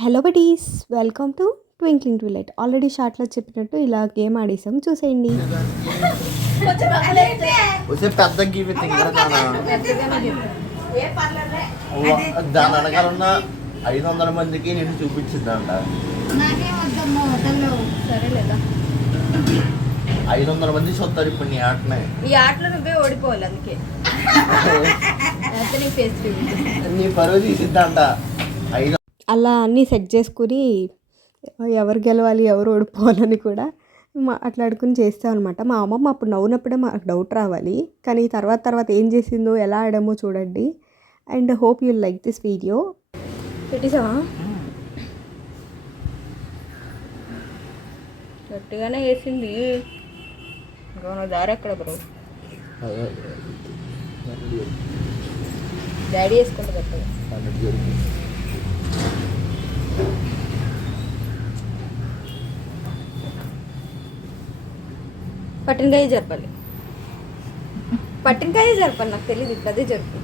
Hello buddies, welcome to twinkling twilight. Already షార్ట్లో చెప్పినట్టు ఇలా గేమ్ ఆడేసాం, చూసేయండి. దాని వెనకాలన్న 500 మందికి నేను చూపించిందంట. 500 మంది చూస్తారు ఇప్పుడు నీ ఆటనే. ఈ ఆటలో నువ్వే ఓడిపోవాలి, అందుకే నీ పరువు తీసిద్దంట. అలా అన్నీ సెట్ చేసుకుని ఎవరు గెలవాలి ఎవరు ఓడిపోవాలని కూడా మాట్లాడుకుని చేస్తాం అనమాట. మా అమ్మమ్మ అప్పుడు నవ్వునప్పుడే మాకు డౌట్ రావాలి, కానీ తర్వాత ఏం చేసిందో ఎలా ఆడామో చూడండి. And hope you like this video. పెట్టేసావా? గట్టిగానే వేసింది. ఇంకో దారి ఎక్కడ బ్రో? డాడీ వేసుకుంటా గట్టిగా. పట్టినకాయ జరపాలి, నాకు తెలియదు, ఇప్పుడు అదే జరుపు.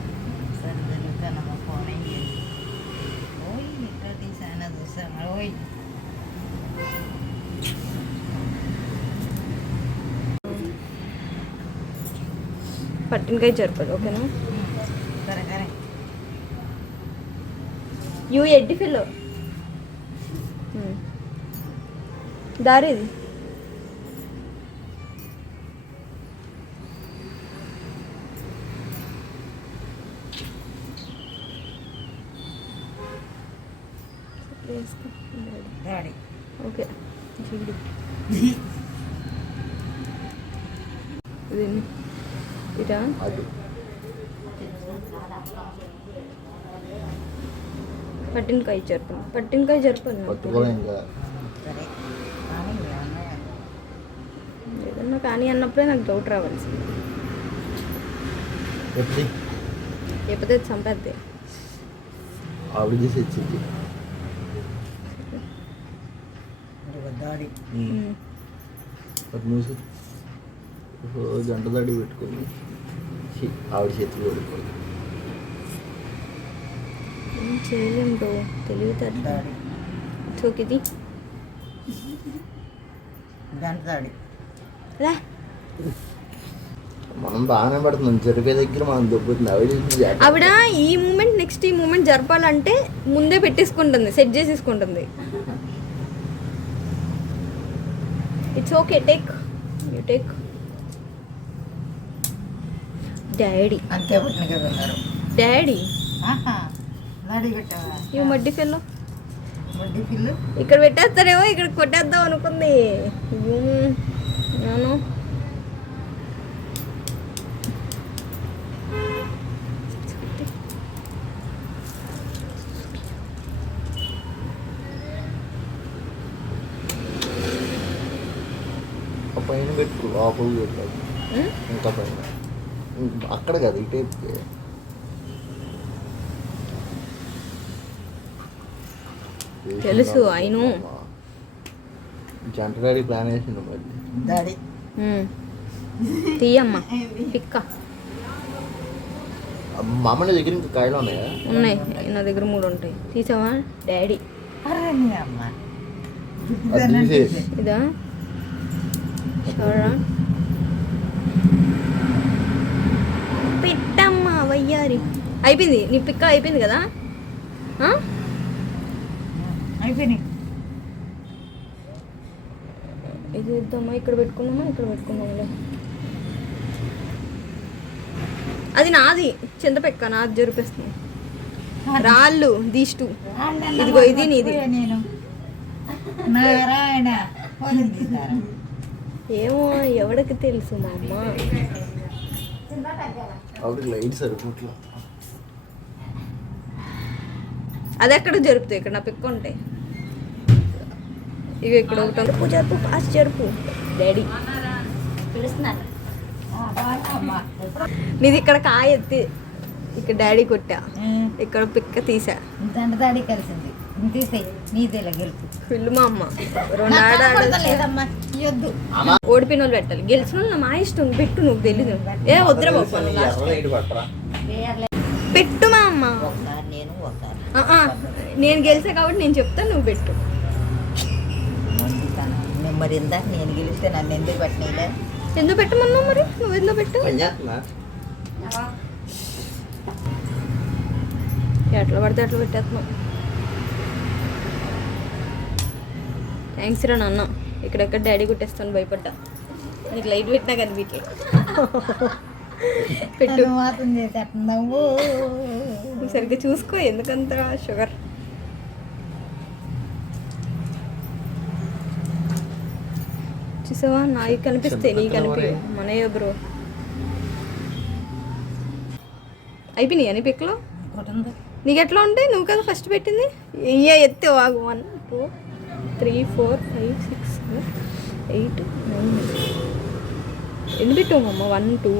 పట్టినకాయ జరపాలి, ఓకేనా? యూ ఎడ్డి ఫిల్లో దారి ఇది. ఓకే, ఇదా పట్టినకాయ జరుపును ఏదన్నా కానీ అన్నప్పుడే నాకు డౌట్ రావాల్సింది. ఎప్పుడైతే చంపేద్ది గంట దాడి పెట్టుకొని ఆవిడ చేతులు ఓడిపోయింది. ఏం చేయలేం బ్రో, తెలియదు. చోకిది మనం బాగానే పడుతున్నాం, జరిపే దగ్గర మనం దొబ్బుతుంది. ఆవిడ ఈ మూమెంట్ నెక్స్ట్ ఈ మూమెంట్ జరపాలంటే ముందే పెట్టేసుకుంటుంది, సెట్ చేసేసుకుంటుంది. It's okay, take you take. Daddy అంతే పుట్టిన డాడీ ఇవి మడ్డి పిల్లు ఇక్కడ పెట్టేస్తారేమో, ఇక్కడ కొట్టేద్దాం అనుకుంది. నేను పైన పెట్టు, లోపల పెట్టాలి. ఇంకా పైన అక్కడ కదా ఇటే తెలుసు. అయిను జంటగాడి ప్లాన్ వేసిండు మరి. తీయమ్మా పిక్క. మా అమ్మ దగ్గర ఇంకా కాయలు ఉన్నాయా? ఉన్నాయి, నా దగ్గర 3 ఉంటాయి. తీసావా డాడీ? ఇదా చూడరా, పెట్టమ్మా వయ్యారి. అయిపోయింది నీ పిక్క, అయిపోయింది కదా? అయిపోయినాయి. ఇది ఇద్దామా, ఇక్కడ పెట్టుకున్నామా? అది నాది, చింతపెక్క నాది జరిపిస్తుంది. రాళ్ళు దీష్టు, ఇదిగో ఇది నీది. నారాయణ ఏమో ఎవరికి తెలుసు మా అమ్మ. అది ఎక్కడ జరుపుతాయి, ఇక్కడ నా పిక్క ఉంటాయి. ఇక ఇక్కడ ఒకటి జరుపు, ఫాస్ట్ జరుపు. డాడీ పిలుస్తున్నారు. నీది ఇక్కడ కాయ ఎత్తి, ఇక్కడ డాడీ కొట్టా, ఇక్కడ పిక్క తీసా. దండదాడి కలిసింది, తీసే నీదేలా గెలుపు. పిల్లు మా అమ్మ 2 ఆడలేదమ్మా, ఓడిపోయిన వాళ్ళు పెట్టాలి, గెలిచిన వాళ్ళు మా ఇష్టం పెట్టు, నువ్వు తెలీదు. ఏ వద్దురా బాబు, పెట్టు మా అమ్మ. ఒకసారి నేను ఒకసారి నేను గెలిచా కాబట్టి నేను చెప్తాను, నువ్వు పెట్టు. నేను మరి ఇందాక నేను గెలిస్తే నన్ను ఎందుకు పెట్టినలే? ఎందుకు పెట్టమన్నావు మరి? నువ్వు ఎందులో పెట్టు. పని చేస్తున్నా ఎట్లా పడితే అట్లా పెట్టేస్తున్నావు. థ్యాంక్స్ రా నాన్న. ఇక్కడెక్కడ డాడీ కొట్టేస్తాను భయపడ్డా. నీకు లైట్ పెట్టినా కనిపించే. పెట్టు. మాత్రం చేసేస్తున్నావు. నువ్వు సరిగ్గా చూసుకో, ఎందుకంత షుగర్. చూసావా, నాయి కనిపిస్తాయి, నీ కనిపి. మనయ్య బ్రో అయిపోయినాయి అని పిక్లో. నీకు ఎట్లా ఉంటాయి? నువ్వు కదా ఫస్ట్ పెట్టింది. ఇయ్య ఎత్తే ఆగు. 1 2 3 4 5 6 7 8 9. ఎన్ని పెట్టామమ్మ? 1 2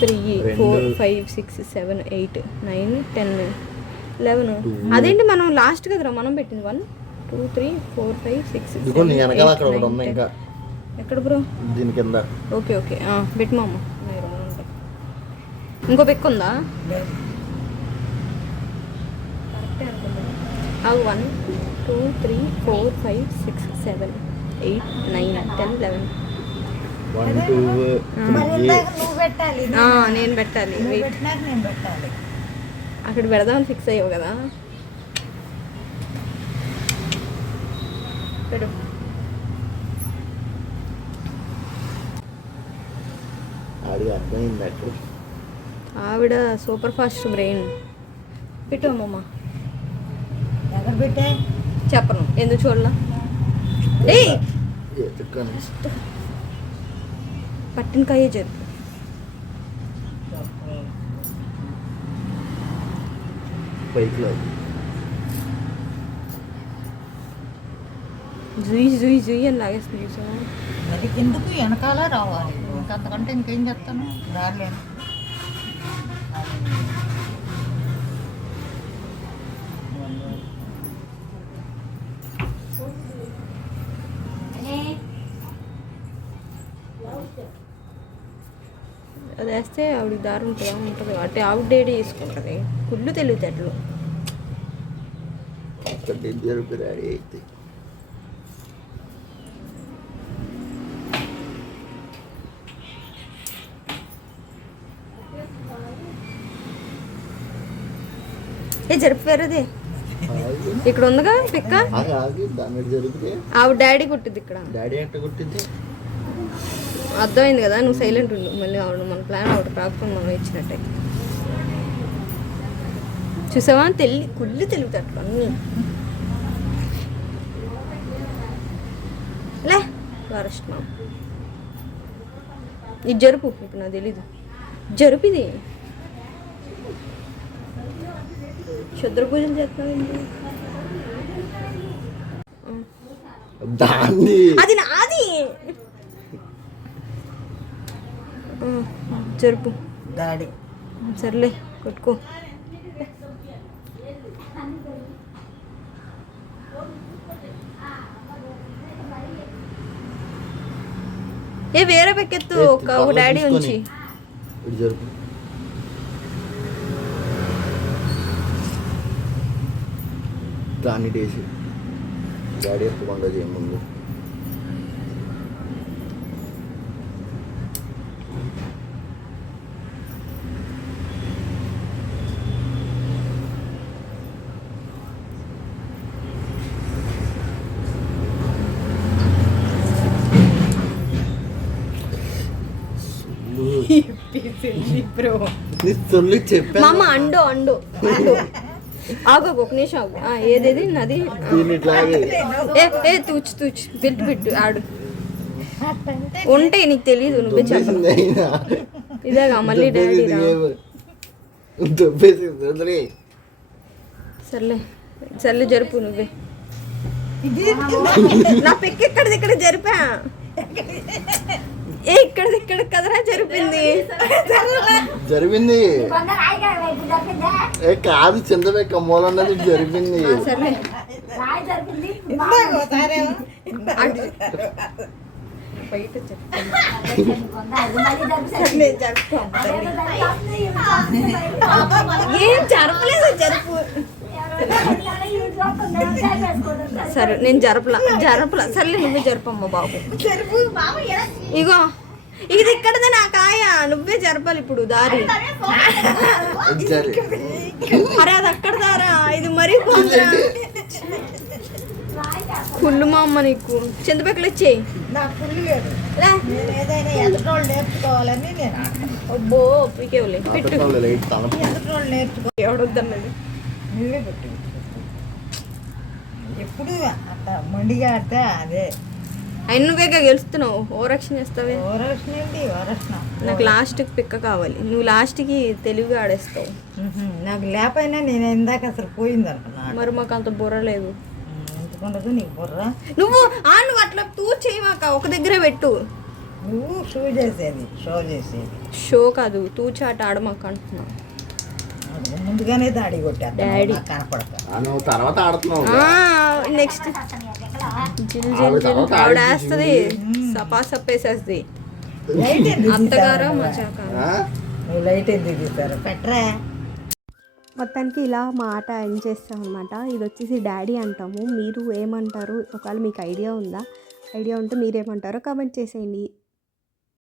3 4 5 6 7 8 9 10 11. అదేంటి మనం లాస్ట్ కదరా మనం పెట్టింది. 1 2 3 4 5 6 ఇదిగో నీ వెనకాల అక్కడ ఒకటి ఉంది ఇంకా. ఎక్కడ బ్రో? దీని కింద. ఓకే ఓకే పెట్టు మా అమ్మ. ఇంకో పెక్కు ఉందా? 1 2 3 4 5 6 7 8 9 10 11. 1 2 మరి ఇందాక నువ్వు పెట్టాలి. నేను పెట్టాలి. నువ్వు వెయిట్, పెట్టినాక నేను పెట్టాలి. అక్కడ పెడదామని ఫిక్స్ అయ్యావు కదా. పెట్టు. అది అర్థమైంది అక్కడ. ఆవిడ సూపర్ ఫాస్ట్ బ్రెయిన్. పెట్టు అమ్మమ్మ. ఎక్కడ పెట్టే? చెప్పను, ఎందుకు చూడలా. ఏయ్ ఎత్తుక్కొని పట్టిన కాయే చెప్పు. పైకిలో జుయి జుయి జుయి అని లాగేస్తుంది చూసావా. మరి ఎందుకు వెనకాల రావాలి? ఇంకంతకంటే ఇంకేం చెప్తాను? రాలేను. అది వేస్తే ఆవిడకి దారి ఉంటుందా? ఉంటుంది. అంటే ఆవిడ డేడీ చేసుకుంటుంది. కుళ్ళు తెలివితేటలు. అక్కడ జరుపు రెడీ అయితే జరుపు వేరేది ఇక్కడ ఉందిగా పిక్క. ఆగి దాన్ని జరిగితే ఆవిడ డాడీ కుట్టింది ఇక్కడ. డాడీ అంటే కొట్టింది. అర్థమైంది కదా, నువ్వు సైలెంట్ ఉండు. మళ్ళీ ఆవిడ మన ప్లాన్ ఆవిడ రాకపోతే మనం ఇచ్చినట్టే. చూసావా, కుళ్ళు తెలుగుతట్లు అన్నీ. లే వరస్ట్ మా. ఇది జరుపు. ఇప్పుడు నాకు తెలీదు. జరుపు ఇది. క్షుద్ర పూజలు చేస్తున్నావు. దాన్ని అది నాది. జరుపు. డాడీ సర్లే కొట్టుకో. ఏ వేరే పెక్కెత్తు. ఒక డాడీ ఉంచి ఇటు జరుపు. దాన్ని టేసి డాడీ ఎత్తుకుండా చేయముందు. చెప్పా మామ అండు అండు అండు. ఆగు ఒక నిమిషం ఆగు. ఏదేది నది. ఏ తూచు తూచు బిట్టు బిట్టు ఆడు ఉంటాయి. నీకు తెలియదు, నువ్వే చెప్పు. ఇదేగా మళ్ళీ డాడీ రా. సర్లే సర్లే జరుపు నువ్వే. నా పెక్క ఎక్కడిది ఇక్కడ జరిపా. ఏ ఇక్కడిది ఇక్కడ కదరా జరిపింది. జరిపింది ఏ కాదు, చింతబెక్క మూలన్నది జరిపింది. సర్లే బయట చెప్తాను నేను జరుపుకోను ఏం జరపలేదు జరుపు సరే నేను జరపలా సర్లే నువ్వే జరపమ్మ బాబు ఇగో ఇది ఇక్కడదే నా కాయ నువ్వే జరపాలి ఇప్పుడు దారి అరే అది అక్కడ దారా ఇది మరీ బాగుందిరా ఫుల్ మా అమ్మ నీకు చింతపక్కలు ఇచ్చేయి నాకు ఫుల్ లేదు నేను ఏదైనా ఎదుటోళ్ళు నేర్చుకోవాలని నేను ఆడతాను. అబ్బో పీకేవులే పెట్టు ఎదుటోళ్ళు నేర్చుకో ఎవడొద్దన్నది నువ్వే పెట్టు ఎప్పుడు అట్లా మొండిగా ఆడితే అదే అయిన నువ్వేగా గెలుస్తున్నావు ఓ రక్షణ చేస్తావే ఓరక్షణ ఏంటి ఓరక్షణ నాకు లాస్ట్కి పిక్క కావాలి నువ్వు లాస్ట్కి తెలివిగా ఆడేస్తావు నాకు లేకపోయినా నేను ఇందాక అసలు పోయింది అనుకున్నా మరి మాకు అంత బుర్ర లేదు ఎందుకుండదు నీకు బుర్ర నువ్వు నువ్వు అట్లా తూ చేయమాక ఒక దగ్గరే పెట్టు నువ్వు షో చేసేది షో కాదు తూచాట ఆడమాక అంటున్నా అది ముందుగానే దాడి కొట్టా డాడీ. కనపడతా నువ్వు తర్వాత ఆడుతున్నావు నెక్స్ట్ జిల్ జిల్ జిల్ ఆవిడ వేస్తుంది సపా సప్పేసేస్తుంది లైట్ ఎందుకు అత్తగారా తీశారు? మచాక నువ్వు లైట్ ఎందుకు తీస్తారు పెట్టరా మొత్తానికి ఇలా మా ఆట ఎండ్ చేస్తాం అనమాట. ఇది వచ్చేసి డాడీ అంటాము. మీరు ఏమంటారు? ఒకవేళ మీకు ఐడియా ఉందా? ఐడియా ఉంటే మీరేమంటారో కామెంట్ చేసేయండి.